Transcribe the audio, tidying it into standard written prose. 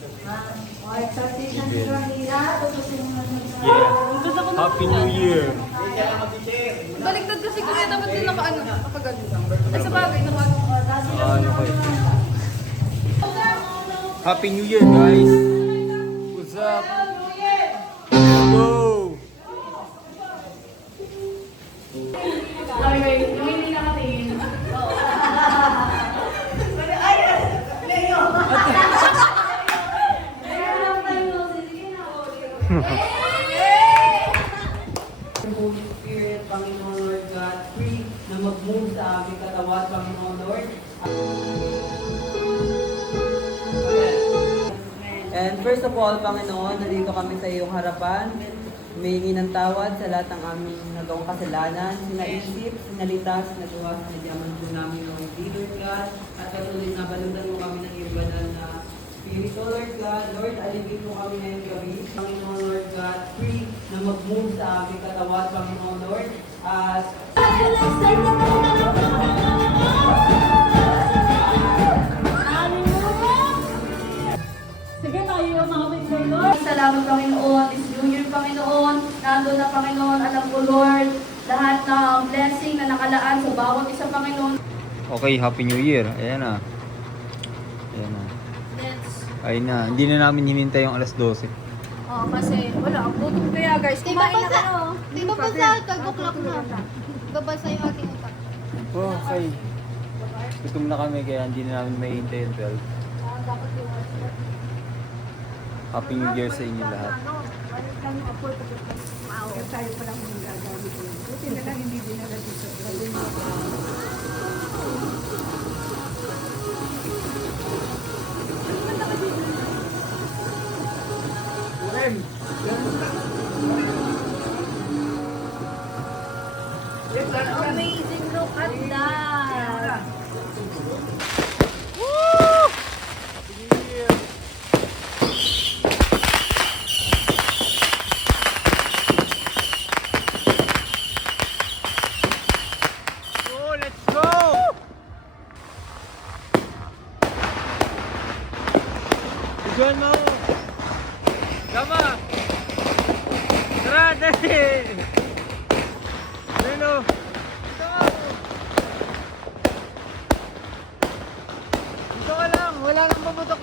Yeah. Happy New Year. Baliktad kasi kuya, dapat din nakagano. Ay sa bagay, Ano kayo? Happy New Year, guys. What's up? Let's go. Holy Spirit, Panginoon Lord God, free na mag-move sa aming katawan, Panginoon Lord. And first of all, Panginoon, nandito kami sa iyong harapan. Humingi ng tawad sa lahat ng aming nagawang kasalanan, sinaisip, sinalita, sinagawa, sinadyaman po namin ng Lord God. At patuloy na balundan mo kami ng iyong banal na Spirito, Lord God. Lord, alipin mo kami ngayong gabi. Panginoon Lord God, free na mag-move sa aming katawan, Panginoon Lord. At Sige tayo mga Pinoy Lord. Salamat Panginoon, this New Year Panginoon, nandun na Panginoon, alam ko Lord, lahat ng blessing na nakalaan sa bawat isa Panginoon. Okay, Happy New Year. Ayan na. Ayan na. Ayun na. Hindi na namin hinintay yung alas 12. Oh, kasi wala, ang gutom kaya guys, kumain na kayo. Di ba pa sa 12 o'clock na? Babasa yung ating utak. Oh, okay. Gutom na kami kaya hindi na namin may hintay yung 12. Happy New Year sa inyo lahat. Amazing, look at that. Oh, let's go! Tujuan mo! Sama! Tara, dali! Lino! Sama! Dito ka lang! Wala nang paputok